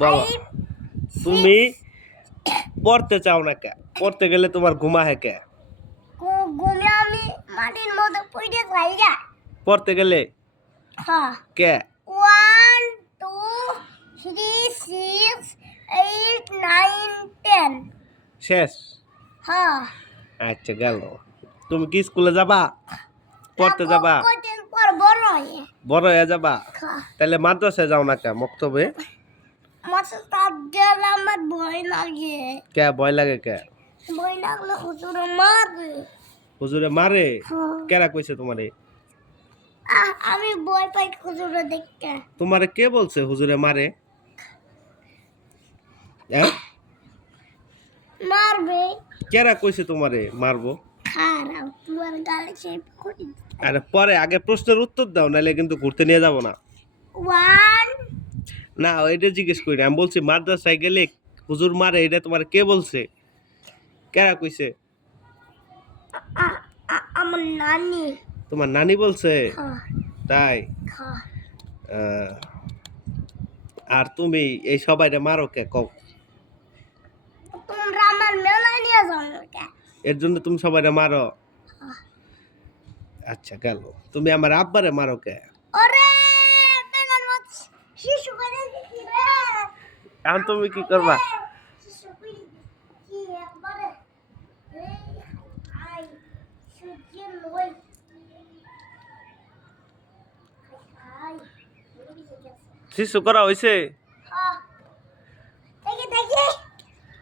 বলো তুমি পড়তে চাও না কে? পড়তে গেলে তোমার ঘুমা হয় কে? ঘুমে আমি মাটির মধ্যে পড়ে যাই গা। পড়তে গেলে হ্যাঁ কে? 1 2 3 6 8 9 10 শেষ? হ্যাঁ আচ্ছা গেল। তুমি কি স্কুলে যাবা? পড়তে যাবা? কয়দিন পর বড় হয়ে বড় হয়ে যাবা? হ্যাঁ তাহলে মাদ্রাসায় যাও না কে? মক্তবে মাসে তার গেলে আমার ভয় লাগে। কে ভয় লাগে কে? ভয় লাগলে হুজুরে মারবে। হুজুরে মারে? হ্যাঁ। কেরা কইছে তোমারে? আমি ভয় পাই হুজুরে দেখতে। তোমারে কে বলছে হুজুরে মারে? হ্যাঁ? মারবে। কেরা কইছে তোমারে মারবো? খারাপ তোমার গালে শেপ করি। আরে পরে আগে প্রশ্নের উত্তর দাও, নাহলে কিন্তু ঘুরতে নিয়ে যাব না। 1 না ওইটা জিজ্ঞেস করি না। আমি বলছি মাদ্রাসায় গেলে হুজুর মারে, এটা তোমার কে বলছে? কেরা কইছে? আমার নানি। তোমার নানি বলছে? হ্যাঁ তাই? হ্যাঁ আহ, আর তুমি এই সবাইরে মারো কে কও? তোমরা আমার মেলায় নিয়ে যাও না কে? এর জন্য তুমি সবাইরে মারো? আচ্ছা গেল। তুমি আমার আব্বারে মারো কে? ওরে পেলার মত শিশু করে দিছি রে। এখন তুমি কি করবা? শিশু করে কি একবারে এই আই সূর্য লই আই শিশু করা হয়েছে?